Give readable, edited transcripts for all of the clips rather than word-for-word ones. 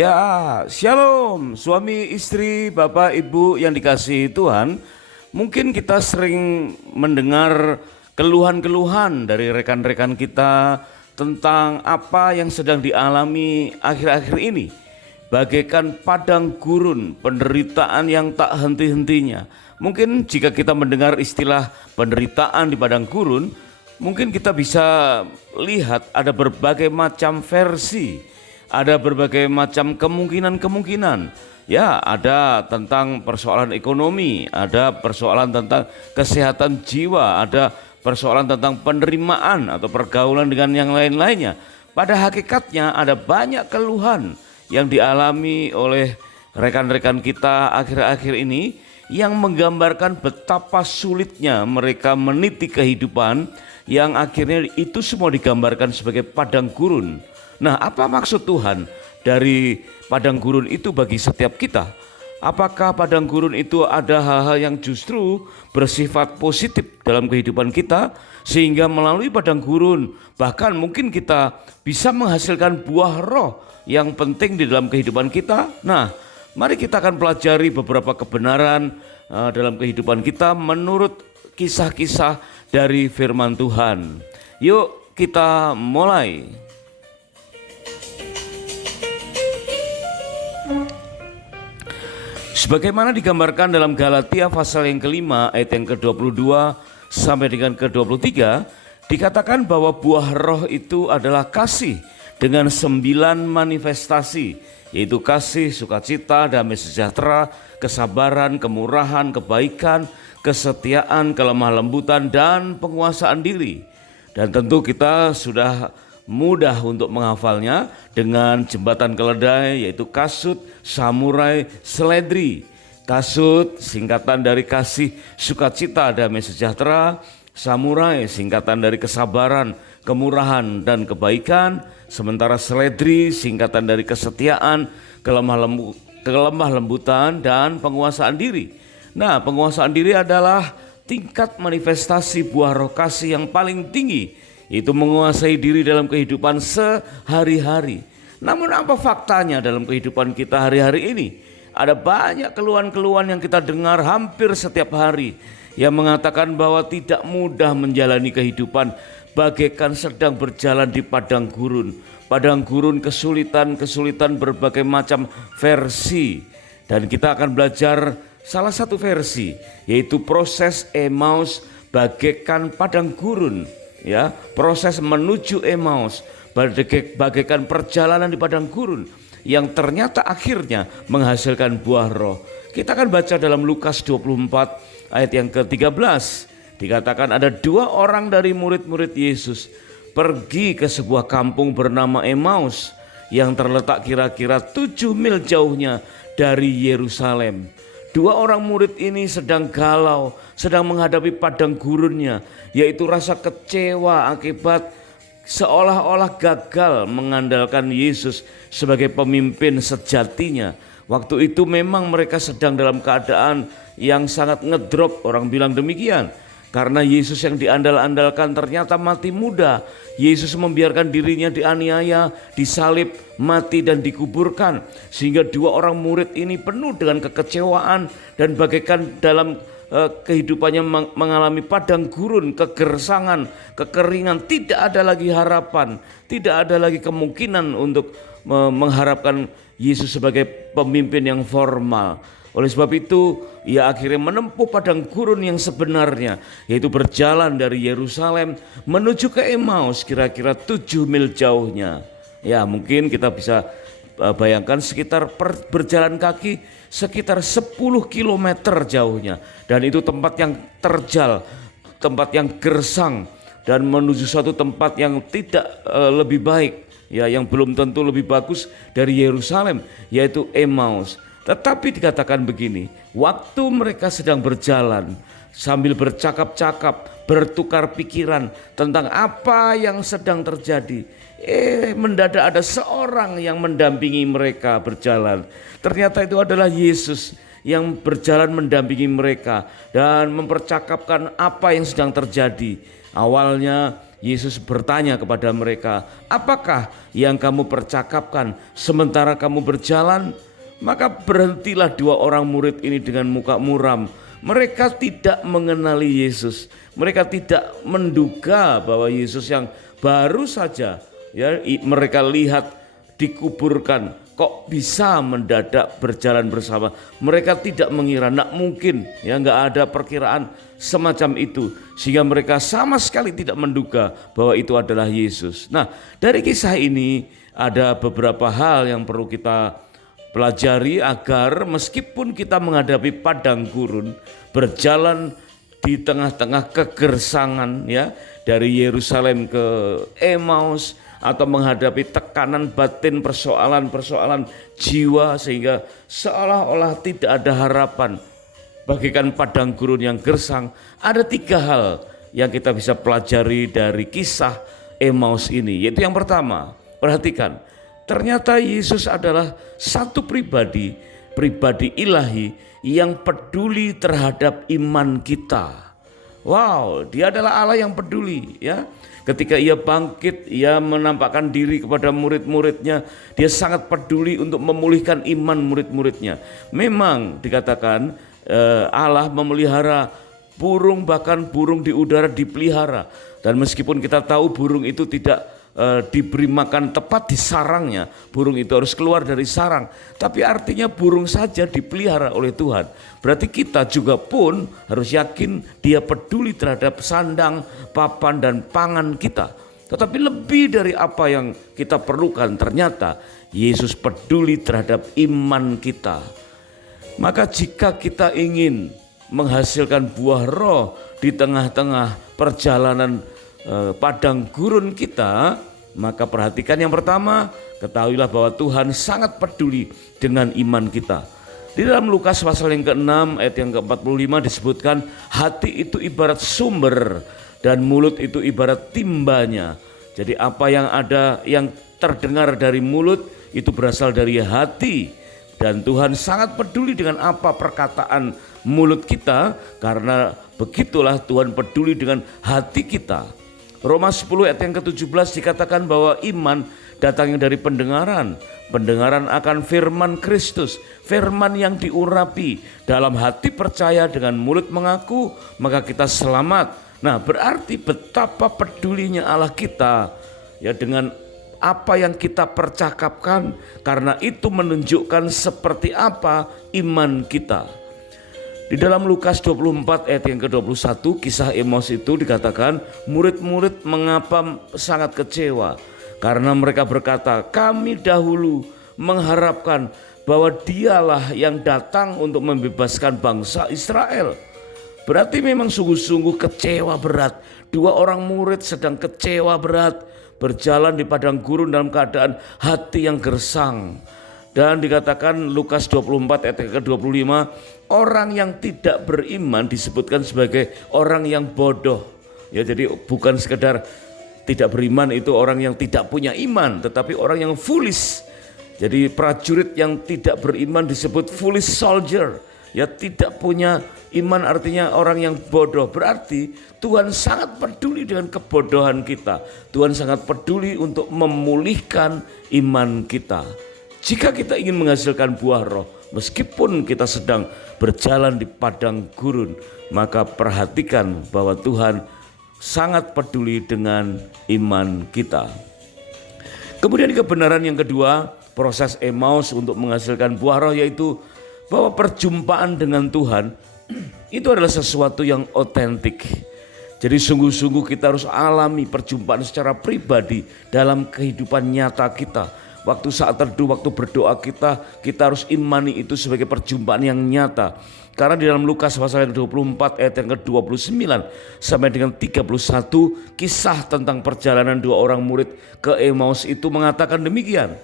Ya, shalom suami istri, bapak ibu yang dikasihi Tuhan. Mungkin kita sering mendengar keluhan-keluhan dari rekan-rekan kita tentang apa yang sedang dialami akhir-akhir ini. Bagaikan padang gurun, penderitaan yang tak henti-hentinya. Mungkin jika kita mendengar istilah penderitaan di padang gurun, mungkin kita bisa lihat ada berbagai macam versi, ada berbagai macam kemungkinan-kemungkinan. Ya, ada tentang persoalan ekonomi, ada persoalan tentang kesehatan jiwa, ada persoalan tentang penerimaan atau pergaulan dengan yang lain-lainnya. Pada hakikatnya ada banyak keluhan yang dialami oleh rekan-rekan kita akhir-akhir ini yang menggambarkan betapa sulitnya mereka meniti kehidupan, yang akhirnya itu semua digambarkan sebagai padang gurun. Nah, apa maksud Tuhan dari padang gurun itu bagi setiap kita? Apakah padang gurun itu ada hal-hal yang justru bersifat positif dalam kehidupan kita, sehingga melalui padang gurun bahkan mungkin kita bisa menghasilkan buah roh yang penting di dalam kehidupan kita? Nah, mari kita akan pelajari beberapa kebenaran dalam kehidupan kita menurut kisah-kisah dari firman Tuhan. Yuk kita mulai. Sebagaimana digambarkan dalam Galatia pasal yang kelima ayat yang ke-22 sampai dengan ke-23, dikatakan bahwa buah roh itu adalah kasih dengan 9 manifestasi, yaitu kasih, sukacita, damai sejahtera, kesabaran, kemurahan, kebaikan, kesetiaan, kelemah lembutan, dan penguasaan diri. Dan tentu kita sudah mudah untuk menghafalnya dengan jembatan keledai, yaitu kasut, samurai, seledri. Kasut singkatan dari kasih, sukacita, damai sejahtera. Samurai singkatan dari kesabaran, kemurahan, dan kebaikan. Sementara seledri singkatan dari kesetiaan, kelemah lembutan, dan penguasaan diri. Nah, penguasaan diri adalah tingkat manifestasi buah roh kasih yang paling tinggi, itu menguasai diri dalam kehidupan sehari-hari. Namun apa faktanya dalam kehidupan kita hari-hari ini? Ada banyak keluhan-keluhan yang kita dengar hampir setiap hari, yang mengatakan bahwa tidak mudah menjalani kehidupan, bagaikan sedang berjalan di padang gurun. Padang gurun kesulitan berbagai macam versi. Dan kita akan belajar salah satu versi, yaitu proses Emmaus bagaikan padang gurun. Ya, proses menuju Emmaus bagaikan perjalanan di padang gurun yang ternyata akhirnya menghasilkan buah roh. Kita akan baca dalam Lukas 24 ayat yang ke-13. Dikatakan ada 2 orang dari murid-murid Yesus pergi ke sebuah kampung bernama Emmaus yang terletak kira-kira 7 mil jauhnya dari Yerusalem. 2 orang murid ini sedang galau, sedang menghadapi padang gurunnya, yaitu rasa kecewa akibat seolah-olah gagal mengandalkan Yesus sebagai pemimpin sejatinya. Waktu itu memang mereka sedang dalam keadaan yang sangat ngedrop, orang bilang demikian. Karena Yesus yang diandal-andalkan ternyata mati muda. Yesus membiarkan dirinya dianiaya, disalib, mati dan dikuburkan. Sehingga 2 orang murid ini penuh dengan kekecewaan dan bagaikan dalam kehidupannya mengalami padang gurun, kegersangan, kekeringan. Tidak ada lagi harapan, tidak ada lagi kemungkinan untuk mengharapkan Yesus sebagai pemimpin yang formal. Oleh sebab itu, ia akhirnya menempuh padang gurun yang sebenarnya, yaitu berjalan dari Yerusalem menuju ke Emmaus, kira-kira 7 mil jauhnya. Ya, mungkin kita bisa bayangkan sekitar berjalan kaki sekitar 10 kilometer jauhnya. Dan itu tempat yang terjal, tempat yang gersang, dan menuju suatu tempat yang tidak lebih baik, ya, yang belum tentu lebih bagus dari Yerusalem, yaitu Emmaus. Tetapi dikatakan begini, waktu mereka sedang berjalan sambil bercakap-cakap, bertukar pikiran tentang apa yang sedang terjadi, mendadak ada seorang yang mendampingi mereka berjalan. Ternyata itu adalah Yesus yang berjalan mendampingi mereka dan mempercakapkan apa yang sedang terjadi. Awalnya Yesus bertanya kepada mereka, "Apakah yang kamu percakapkan sementara kamu berjalan?" Maka berhentilah dua orang murid ini dengan muka muram. Mereka tidak mengenali Yesus. Mereka tidak menduga bahwa Yesus yang baru saja mereka lihat dikuburkan kok bisa mendadak berjalan bersama. Mereka tidak mengira, nak mungkin, nggak ada perkiraan semacam itu, sehingga mereka sama sekali tidak menduga bahwa itu adalah Yesus. Nah, dari kisah ini ada beberapa hal yang perlu kita pelajari agar meskipun kita menghadapi padang gurun, berjalan di tengah-tengah kegersangan dari Yerusalem ke Emmaus, atau menghadapi tekanan batin, persoalan-persoalan jiwa sehingga seolah-olah tidak ada harapan, bagaikan padang gurun yang gersang. Ada 3 hal yang kita bisa pelajari dari kisah Emmaus ini, yaitu yang pertama, perhatikan, ternyata Yesus adalah satu pribadi ilahi yang peduli terhadap iman kita. Wow, dia adalah Allah yang peduli Ketika ia bangkit, ia menampakkan diri kepada murid-muridnya. Dia sangat peduli untuk memulihkan iman murid-muridnya. Memang dikatakan Allah memelihara burung, bahkan burung di udara dipelihara. Dan meskipun kita tahu burung itu tidak diberi makan tepat di sarangnya, burung itu harus keluar dari sarang, tapi artinya burung saja dipelihara oleh Tuhan. Berarti kita juga pun harus yakin dia peduli terhadap sandang, papan dan pangan kita. Tetapi lebih dari apa yang kita perlukan, ternyata Yesus peduli terhadap iman kita. Maka jika kita ingin menghasilkan buah roh di tengah-tengah perjalanan padang gurun kita, maka perhatikan yang pertama, ketahuilah bahwa Tuhan sangat peduli dengan iman kita. Di dalam Lukas pasal yang ke-6 ayat yang ke-45 disebutkan, hati itu ibarat sumber dan mulut itu ibarat timbanya. Jadi apa yang ada, yang terdengar dari mulut itu berasal dari hati. Dan Tuhan sangat peduli dengan apa perkataan mulut kita, karena begitulah Tuhan peduli dengan hati kita. Roma 10 ayat yang ke-17 dikatakan bahwa iman datangnya dari pendengaran, pendengaran akan firman Kristus, firman yang diurapi, dalam hati percaya, dengan mulut mengaku, maka kita selamat. Nah, berarti betapa pedulinya Allah kita dengan apa yang kita percakapkan, karena itu menunjukkan seperti apa iman kita. Di dalam Lukas 24 ayat yang ke-21, kisah Emmaus itu dikatakan murid-murid mengapa sangat kecewa, karena mereka berkata, kami dahulu mengharapkan bahwa dialah yang datang untuk membebaskan bangsa Israel. Berarti memang sungguh-sungguh kecewa berat. 2 orang murid sedang kecewa berat, berjalan di padang gurun dalam keadaan hati yang gersang. Dan dikatakan Lukas 24 ayat ke-25, orang yang tidak beriman disebutkan sebagai orang yang bodoh. Jadi bukan sekedar tidak beriman itu orang yang tidak punya iman, tetapi orang yang foolish. Jadi prajurit yang tidak beriman disebut foolish soldier. Tidak punya iman artinya orang yang bodoh. Berarti Tuhan sangat peduli dengan kebodohan kita. Tuhan sangat peduli untuk memulihkan iman kita. Jika kita ingin menghasilkan buah roh, meskipun kita sedang berjalan di padang gurun, maka perhatikan bahwa Tuhan sangat peduli dengan iman kita. Kemudian kebenaran yang kedua, proses Emmaus untuk menghasilkan buah roh, yaitu bahwa perjumpaan dengan Tuhan itu adalah sesuatu yang otentik. Jadi sungguh-sungguh kita harus alami perjumpaan secara pribadi dalam kehidupan nyata kita. Waktu saat teduh, waktu berdoa kita harus imani itu sebagai perjumpaan yang nyata. Karena di dalam Lukas pasal yang 24 ayat yang ke-29 sampai dengan 31, kisah tentang perjalanan 2 orang murid ke Emmaus itu mengatakan demikian.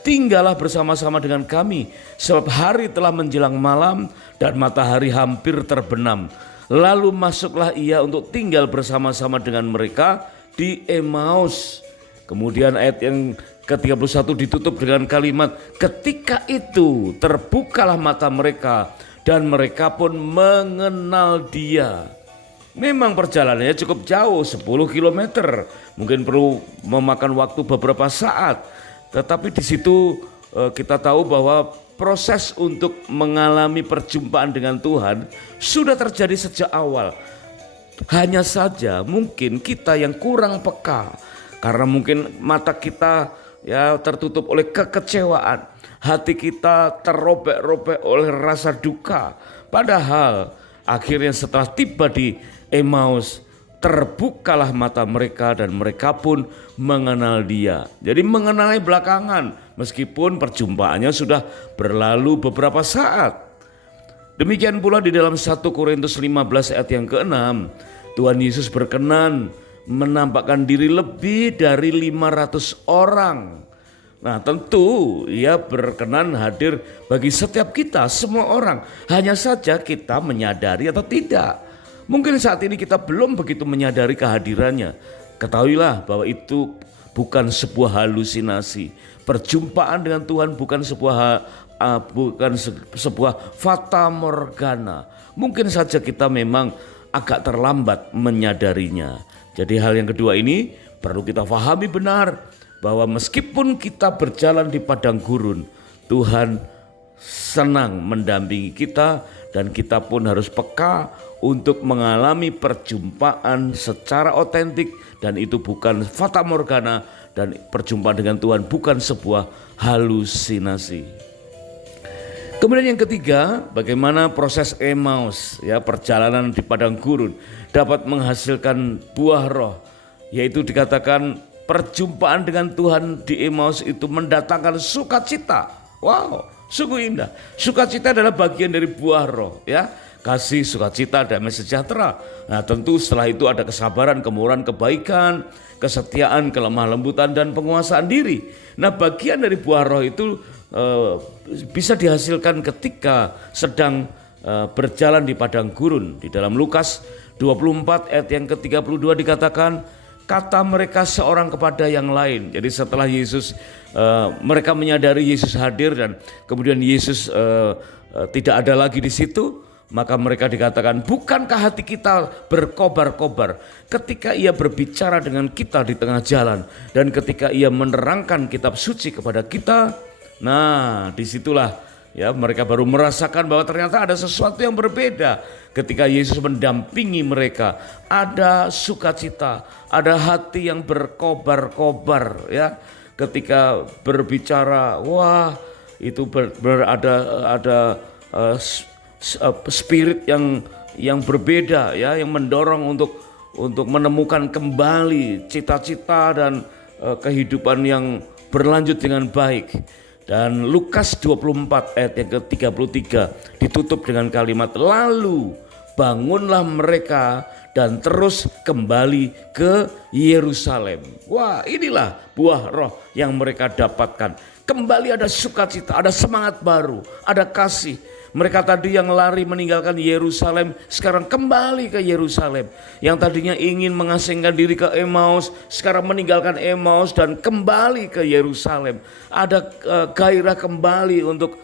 Tinggallah bersama-sama dengan kami, sebab hari telah menjelang malam dan matahari hampir terbenam. Lalu masuklah ia untuk tinggal bersama-sama dengan mereka di Emmaus. Kemudian ayat yang ke-31 ditutup dengan kalimat, ketika itu terbukalah mata mereka dan mereka pun mengenal dia. Memang perjalanannya cukup jauh, 10 kilometer. Mungkin perlu memakan waktu beberapa saat. Tetapi di situ kita tahu bahwa proses untuk mengalami perjumpaan dengan Tuhan sudah terjadi sejak awal. Hanya saja mungkin kita yang kurang peka, karena mungkin mata kita ya tertutup oleh kekecewaan, hati kita terrobek-robek oleh rasa duka. Padahal akhirnya setelah tiba di Emmaus, terbukalah mata mereka dan mereka pun mengenal Dia. Jadi mengenalnya belakangan, meskipun perjumpaannya sudah berlalu beberapa saat. Demikian pula di dalam 1 Korintus 15 ayat yang ke-6, Tuhan Yesus berkenan menampakkan diri lebih dari 500 orang. Nah tentu Ia berkenan hadir bagi setiap kita, semua orang. Hanya saja kita menyadari atau tidak. Mungkin saat ini kita belum begitu menyadari kehadirannya. Ketahuilah bahwa itu bukan sebuah halusinasi. Perjumpaan dengan Tuhan bukan sebuah fata morgana. Mungkin saja kita memang agak terlambat menyadarinya. Jadi hal yang kedua ini perlu kita pahami benar, bahwa meskipun kita berjalan di padang gurun, Tuhan senang mendampingi kita dan kita pun harus peka untuk mengalami perjumpaan secara otentik, dan itu bukan fata morgana, dan perjumpaan dengan Tuhan bukan sebuah halusinasi. Kemudian yang ketiga, bagaimana proses Emmaus, ya, perjalanan di padang gurun dapat menghasilkan buah roh, yaitu dikatakan perjumpaan dengan Tuhan di Emmaus itu mendatangkan sukacita. Wow, sungguh indah. Sukacita adalah bagian dari buah roh, ya. Kasih, sukacita, damai sejahtera. Nah tentu setelah itu ada kesabaran, kemurahan, kebaikan, kesetiaan, kelemah lembutan, dan penguasaan diri. Nah bagian dari buah roh itu bisa dihasilkan ketika sedang berjalan di padang gurun. Di dalam Lukas 24 ayat yang ke-32 dikatakan, kata mereka seorang kepada yang lain. Jadi setelah Yesus, mereka menyadari Yesus hadir dan kemudian Yesus tidak ada lagi di situ, maka mereka dikatakan, bukankah hati kita berkobar-kobar ketika Ia berbicara dengan kita di tengah jalan dan ketika Ia menerangkan kitab suci kepada kita. Nah disitulah ya mereka baru merasakan bahwa ternyata ada sesuatu yang berbeda ketika Yesus mendampingi mereka. Ada sukacita, ada hati yang berkobar-kobar, ya, ketika berbicara. Wah itu ada spirit yang berbeda, ya, yang mendorong untuk menemukan kembali cita-cita dan kehidupan yang berlanjut dengan baik. Dan Lukas 24 ayat yang ke-33 ditutup dengan kalimat, lalu bangunlah mereka dan terus kembali ke Yerusalem. Wah, inilah buah roh yang mereka dapatkan. Kembali ada sukacita, ada semangat baru, ada kasih. Mereka tadi yang lari meninggalkan Yerusalem sekarang kembali ke Yerusalem. Yang tadinya ingin mengasingkan diri ke Emmaus sekarang meninggalkan Emmaus dan kembali ke Yerusalem. Ada gairah kembali untuk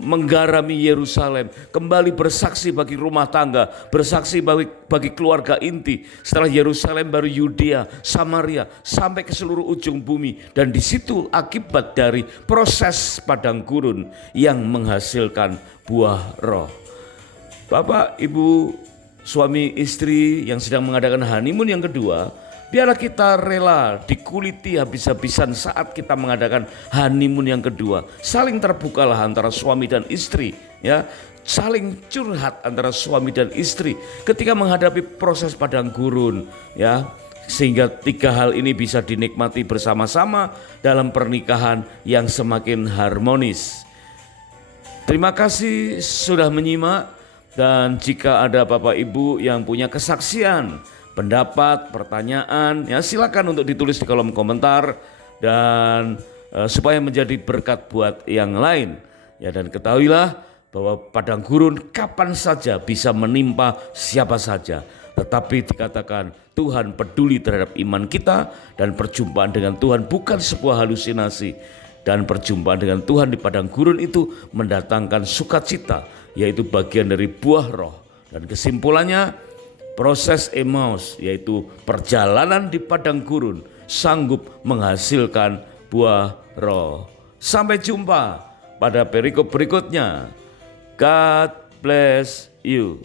menggarami Yerusalem, kembali bersaksi bagi rumah tangga, bersaksi bagi keluarga inti. Setelah Yerusalem baru Yudea, Samaria, sampai ke seluruh ujung bumi. Dan di situ akibat dari proses padang gurun yang menghasilkan buah roh. Bapak, Ibu, suami istri yang sedang mengadakan honeymoon yang kedua, biarlah kita rela dikuliti habis-habisan saat kita mengadakan honeymoon yang kedua. Saling terbukalah antara suami dan istri, ya. Saling curhat antara suami dan istri ketika menghadapi proses padang gurun, ya. Sehingga tiga hal ini bisa dinikmati bersama-sama dalam pernikahan yang semakin harmonis. Terima kasih sudah menyimak, dan jika ada Bapak Ibu yang punya kesaksian, pendapat, pertanyaan, ya silakan untuk ditulis di kolom komentar dan supaya menjadi berkat buat yang lain. Ya, dan ketahuilah bahwa padang gurun kapan saja bisa menimpa siapa saja. Tetapi dikatakan Tuhan peduli terhadap iman kita, dan perjumpaan dengan Tuhan bukan sebuah halusinasi. Dan perjumpaan dengan Tuhan di padang gurun itu mendatangkan sukacita, yaitu bagian dari buah roh. Dan kesimpulannya, proses Emmaus, yaitu perjalanan di padang gurun, sanggup menghasilkan buah roh. Sampai jumpa pada perikop berikutnya. God bless you.